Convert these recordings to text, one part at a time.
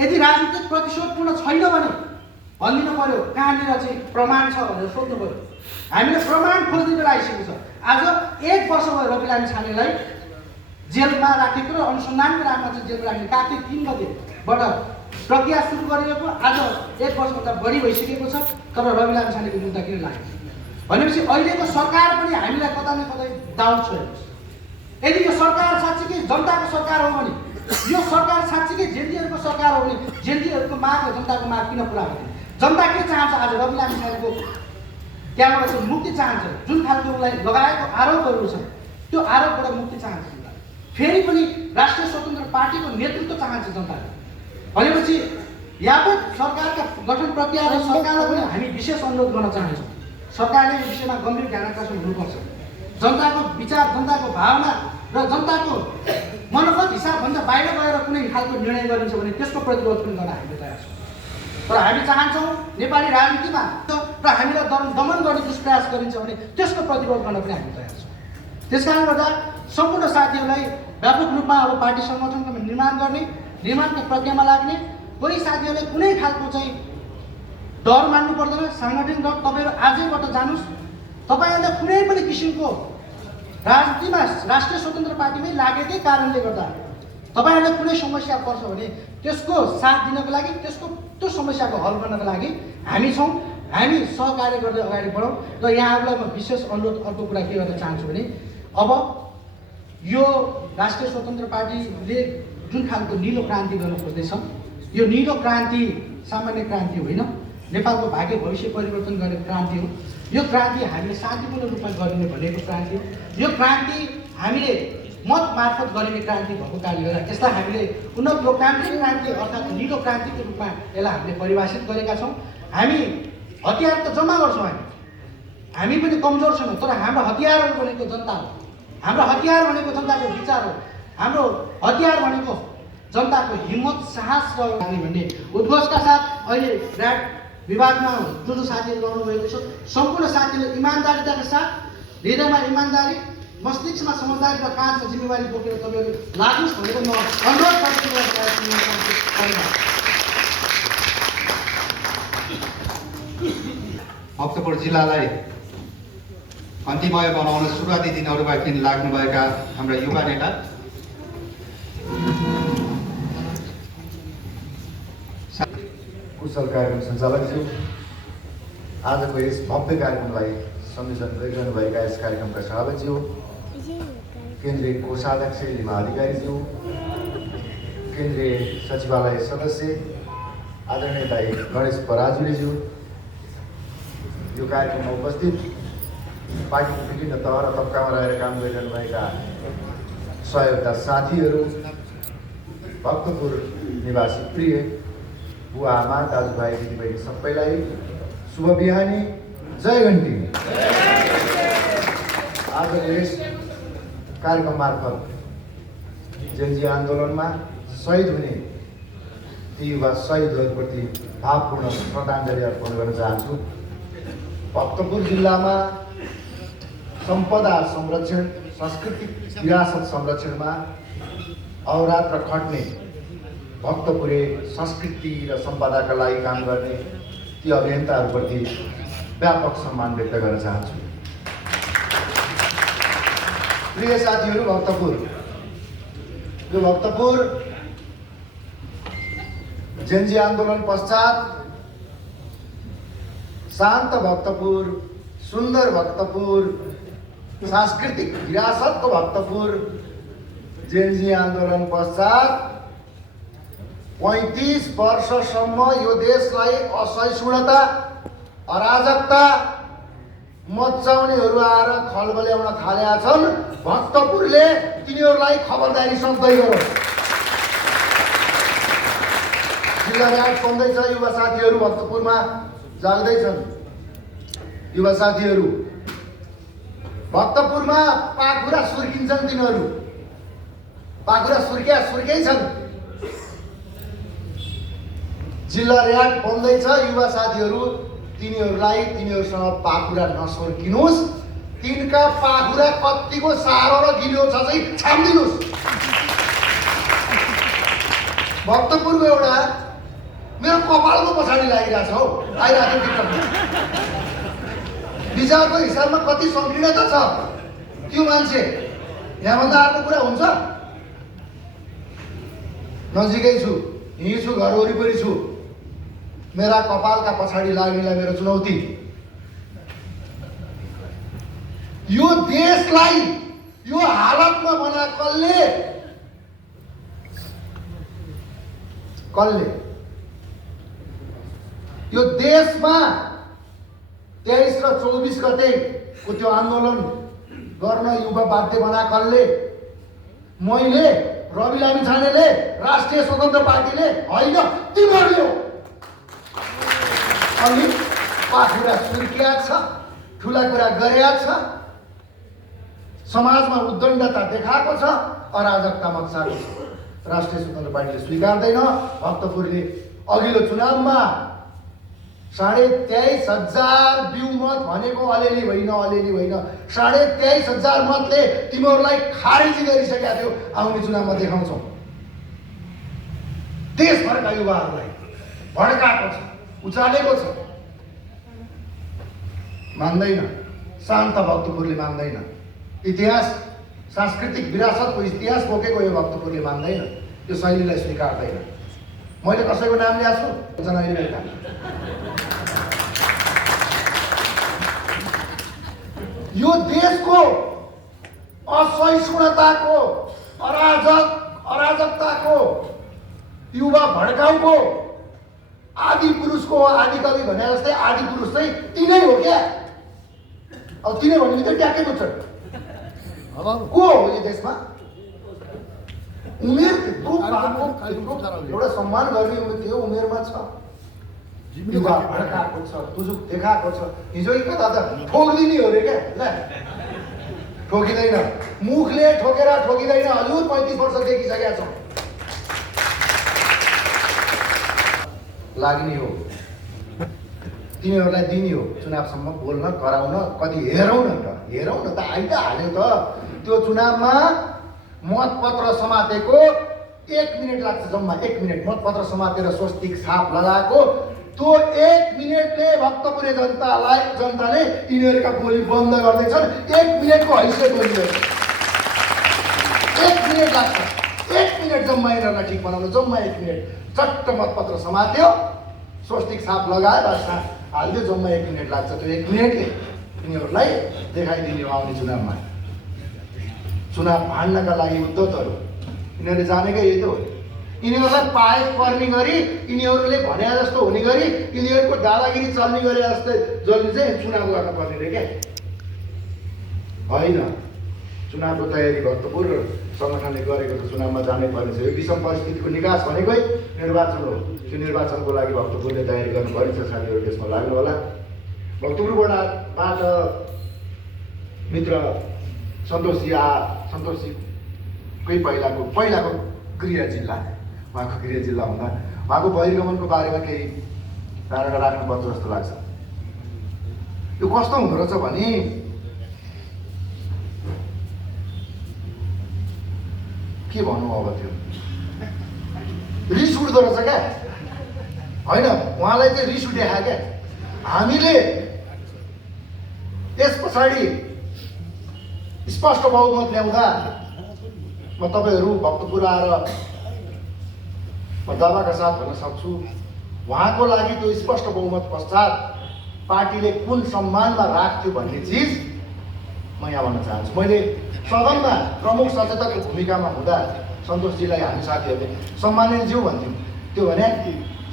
यदि राजनीतिक प्रतिशोधपूर्ण छैन भने भनिदिनु पर्यो कहाँनिर चाहिँ प्रमाण छ भनेर सोध्नु पर्यो। हामीले प्रमाण खोज्दै आइसकेको छ। आज 1 वर्ष भयो रवि लामी छानेलाई जेलमा राखेको र अनुसन्धानको नाममा चाहिँ जेलमा राखेको। कार्तिक 3 गतेबाट प्रक्रिया सुरु गरिएको आज 1 वर्षभन्दा बढी भइसकेको छ, तर रवि लामी छानेको मुद्दा किन लाग्यो भनेपछि अहिलेको सरकार पनि हामीलाई कता न कतै डाउट छ। यदि यो सरकार साँच्चीकै जनताको सरकार हो भने, यो सरकार साँच्चीकै जेलदीहरूको सरकार हो भने जेलदीहरूको माग र जनताको माग किन पुरा हुँदैन? जनता के चाहन्छ? आज रवि लामी छानेको त्यहाँबाट चाहिँ मुक्ति चाहन्छ। जुन खालको उसलाई लगाएको आरोपहरू छ त्यो आरोपबाट मुक्ति चाहन्छ जनता। फेरि पनि राष्ट्रिय स्वतन्त्र पार्टीको नेतृत्व चाहन्छ जनताले। भनेपछि यावत सरकारका गठन प्रक्रिया र सरकारलाई पनि हामी विशेष अनुरोध गर्न चाहन्छौँ, सरकारले यो विषयमा गम्भीर ध्यान आकर्षण हुनुपर्छ। जनताको विचार, जनताको भावना र जनताको मनोगत हिसाबभन्दा बाहिर गएर कुनै खालको निर्णय गरिन्छ भने त्यसको प्रतिरोध पनि गर्न हामी तयार छौँ। तर हामी चाहन्छौँ नेपाली राजनीतिमा र हामीलाई दमन गर्ने दुष्प्रयास गरिन्छ भने त्यसको प्रतिरोध गर्न पनि हामी तयार छौँ। त्यसकारणले गर्दा सम्पूर्ण साथीहरूलाई व्यापक रूपमा अब पार्टी सङ्गठनको निर्माणको प्रक्रियामा लाग्ने, कोही साथीहरूले कुनै खालको चाहिँ डर मान्नु पर्दैन। साङ्गठनिक डर तपाईँहरू आजैबाट जानुहोस्। तपाईँहरूलाई कुनै पनि किसिमको राजनीतिमा राष्ट्रिय स्वतन्त्र पार्टीमै लागेकै कारणले गर्दा तपाईँहरूलाई कुनै समस्या पर्छ भने त्यसको साथ दिनको लागि, त्यो समस्याको हल गर्नको लागि हामी छौँ। हामी सहकार्य गर्दै अगाडि बढौँ। र यहाँहरूलाई म विशेष अनुरोध अर्को कुरा के गर्न चाहन्छु भने अब यो राष्ट्रिय स्वतन्त्र पार्टीले जुन खालको निलो क्रान्ति गर्न खोज्दैछ, यो निलो क्रान्ति सामान्य क्रान्ति होइन, नेपालको भाग्य भविष्य परिवर्तन गर्ने क्रान्ति हो। यो क्रान्ति हामीले शान्तिपूर्ण रूपमा गरिने भनेको क्रान्ति हो। यो क्रान्ति हामीले मत मार्फत गरिने क्रान्ति भएको कारणले गर्दा यसलाई हामीले उन्नत लोकतान्त्रिक क्रान्ति अर्थात् निलो क्रान्तिको रूपमा यसलाई हामीले परिभाषित गरेका छौँ। हामी हतियार त जम्मा गर्छौँ, हामी पनि कमजोर छैनौँ, तर हाम्रो हतियारहरू भनेको जनता हो। हाम्रो हतियार भनेको जनताको विचार हो। हाम्रो हतियार भनेको जनताको हिम्मत, साहस र भन्ने उद्घोषका साथ अहिले ऱ्याट विभागमा जो साथीहरू गर्नुभएको छ सम्पूर्ण साथीहरूले इमान्दारिताका साथ, हृदयमा इमान्दारी, मस्तिष्कमा समझदारी र काँधमा जिम्मेवारी बोकेर तपाईँहरू लाग्नुहोस् भनेर म अनुरोध गर्छु। भक्तपुर जिल्लालाई अन्तिमय बनाउन सुरुवाती दिनहरूमा किन लाग्नुभएका हाम्रा युवा नेता कुशल कार्यक्रम सञ्चालकज्यू, आजको यस भव्य कार्यक्रमलाई संयोजन गरिरहनुभएका यस कार्यक्रमका सभापतिज्यू, केन्द्रीय कोषाध्यक्ष लिमा अधिकारीज्यू, केन्द्रीय सचिवालय सदस्य आदरणीय दाई गणेश पराजुलीज्यू, यो कार्यक्रममा उपस्थित पार्टीको विभिन्न तह र तबकामा रहेर काम गरिरहनुभएका सहयोगका साथीहरू, भक्तपुर निवासी प्रिय बुवा आमा, दाजुभाइ, दिदीबहिनी सबैलाई शुभ बिहानी, जय घन्टी। आजको यस कार्यक्रम मार्फत जेनजी आन्दोलनमा शहीद हुने ती युवा शहीदहरूप्रति भावपूर्ण श्रद्धाञ्जली अर्पण गर्न चाहन्छु। भक्तपुर जिल्लामा सम्पदा संरक्षण, सांस्कृतिक विरासत संरक्षणमा अहोरात्र खट्ने, भक्तपुरे संस्कृति र सम्पदाका लागि काम गर्ने ती अभियन्ताहरूप्रति व्यापक सम्मान व्यक्त गर्न चाहन्छु। प्रिय साथीहरू, भक्तपुर जेनजी आन्दोलन पश्चात शान्त भक्तपुर, सुन्दर भक्तपुर, सांस्कृतिक विरासतको भक्तपुर जेनजी आन्दोलन पश्चात 35 वर्षसम्म यो देशलाई असहिष्णुता, अराजकता मचाउनेहरू आएर खलबल्याउन थालेका छन्। भक्तपुरले तिनीहरूलाई खबरदारी सक्दै गरोस्। जिल्ला ऱ्याट बन्दैछ, युवा साथीहरू भक्तपुरमा जाग्दैछन्। युवा साथीहरू भक्तपुरमा पाखुरा सुर्किन्छन्, तिनीहरू पाखुरा सुर्कै छन्। जिल्ला ऱ्याट बन्दैछ, युवा साथीहरू तिनीहरूसँग पाखुरा नसुर्किनुहोस्। तिनका पाखुरा कतिको सारो र गिलो छ चाहिँ छाम्दिनुहोस्। भक्तपुरको एउटा मेरो कपालको पछाडि लागिरहेछ हौ, आइरहेको थियो टिकटकमा। विचारको हिसाबमा कति सङ्कीर्णता छ त्यो मान्छे। यहाँभन्दा अर्को कुरा हुन्छ? नजिकै छु, यहीँ छु, घर वरिपरि छु, मेरा कपालका पछाडि लाग्नेलाई मेरो चुनौती। यो देशलाई यो हालतमा बना कसले? यो देशमा 23 र 24 गतेको त्यो आन्दोलन गर्न युवा बाध्य बना कसले? मैले, रवि लामिछानेले, राष्ट्रिय स्वतन्त्र पार्टीले होइन, तिमीहरूले हो। अनि पाखुरा सुर्किया छ, ठुला कुरा गरेका छ, समाजमा उद्दण्डता देखाएको छ, अराजकता मच्चाएको छ। राष्ट्रिय स्वतन्त्र पार्टीले स्वीकार्दैन। भक्तपुरले अघिल्लो चुनावमा 23,500 बिउ मत भनेको अलिअलि होइन, 23,500 मतले तिमीहरूलाई खारेजी गरिसकेका थियो। आउने चुनावमा देखाउँछौ। देशभरका युवाहरूलाई भड्काएको छ, उचालेको छ। मान्दैन, शान्त भक्तपुरले मान्दैन। इतिहास, सांस्कृतिक विरासतको इतिहास बोकेको यो भक्तपुरले मान्दैन, यो शैलीलाई स्वीकार्दैन। मैले कसैको नाम ल्याएको छु? जनैलेका। यो देशको असहिष्णुताको, अराजकताको, युवा भड्काउको आदि पुरुषको, आदि कवि भने जस्तै आदि पुरुष चाहिँ तिनै हो क्या? अब तिनै भन्ने बित्तिकै ट्याक्कै बुझ्छ। को हो यो देशमा? उमेर एउटा सम्मान गर्ने उमेर त्यो उमेरमा छ। युवा भड्काएको छ, तुजुक देखाएको छ। हिजो कता त ठोकिदिने हो रे क्या? ल ठोकिँदैन, मुखले ठोकेर ठोकिँदैन। हजुर 35 वर्ष देखिसकेका छौँ। लाग्ने हो, तिनीहरूलाई दिने हो चुनावसम्म बोल्न, गराउन। कति हेरौँ न त, आइ त हाल्यो त। त्यो चुनावमा मतपत्र समातेको 1 मिनट लाग्छ, जम्मा 1 मिनट। मतपत्र समातेर स्वस्तिक छाप लगाएको त्यो 1 मिनटले भक्तपुरे जनताले यिनीहरूका बोली बन्द गर्दैछन्। 1 मिनटको हैसियत बोलिँदैन। 1 मिनट लाग्छ, 1 मिनट जम्मा यिनीहरूलाई ठिक बनाउनु, जम्मा 1 मिनट। चट्ट मतपत्र समात्यो, स्वस्तिक छाप लगायो, बस हालिदियो, जम्मा 1 मिनट लाग्छ। त्यो 1 मिनटले यिनीहरूलाई देखाइदिने हो आउने चुनावमा। चुनाव भाड्नका लागि उद्धतहरू यिनीहरूले जानेकै यही त हो। यिनीहरूलाई पाए पर्ने गरी, यिनीहरूले भने जस्तो हुने गरी, यिनीहरूको दादागिरी चल्ने गरे जस्तै जसले चाहिँ चुनाव गर्न पर्ने रे क्या? होइन, चुनावको तयारी भक्तपुर सङ्गठनले गरेको त चुनावमा जानै पर्ने छ। यो विषम परिस्थितिको निकास भनेकै निर्वाचन हो। त्यो निर्वाचनको लागि भक्तपुरले तयारी गर्नु पर्ने छ। साथीहरू त्यसमा लाग्नु होला। भक्तपुरबाट मित्र सन्तोषजीकै पहिलाको गृह जिल्ला, उहाँको गृह जिल्ला हुँदा उहाँको बहिर्गमनको बारेमा केही धारणा राख्नुपर्छ जस्तो लाग्छ। यो कस्तो हुँदो रहेछ भने के भन्नु अब, त्यो रिस उठ्दो रहेछ क्या? होइन, उहाँलाई चाहिँ रिस उठेको क्या? हामीले यस पछाडि स्पष्ट बहुमत ल्याउँदा म तपाईँहरू भक्तपुर आएर म दावाका साथ भन्न सक्छु, उहाँको लागि त्यो स्पष्ट बहुमत पश्चात पार्टीले कुन सम्मानमा राख्थ्यो भन्ने चिज म यहाँ भन्न चाहन्छु। मैले सदनमा प्रमुख सचेतकको भूमिकामा हुँदा सन्तोषजीलाई हामी साथीहरूले सम्माननीय ज्यू भन्थ्यौँ। त्यो भने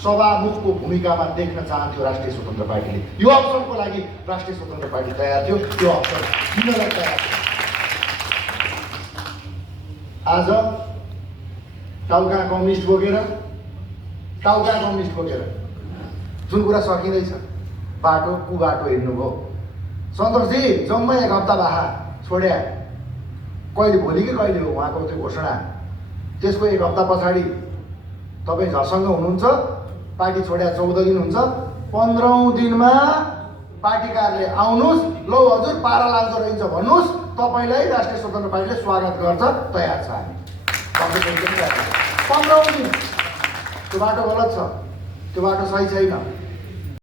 सभामुखको भूमिकामा देख्न चाहन्थ्यो राष्ट्रिय स्वतन्त्र पार्टीले। यो अवसरको लागि राष्ट्रिय स्वतन्त्र पार्टी तयार थियो, त्यो अवसर दिनलाई तयार थियो। आज टाउका कम्युनिस्ट बोकेर जुन कुरा सकिँदैछ, बाटो कुबाटो हिँड्नुभयो। सन्तोषजी जम्मै 1 हप्ता बाहा छोड्या, कहिले भोलि कि कहिले हो उहाँको त्यो घोषणा। त्यसको 1 हप्ता पछाडि तपाईँ झसँग हुनुहुन्छ, पार्टी छोड्या 14 दिन हुन्छ। 15औं दिनमा पार्टी कार्यालय आउनुहोस्, लौ हजुर पारा लाग्दो रहेछ भन्नुहोस्, तपाईँलाई राष्ट्रिय स्वतन्त्र पार्टीले स्वागत गर्छ, तयार छ हामी। 15औं दिन त्यो बाटो गलत छ, त्यो बाटो सही छैन।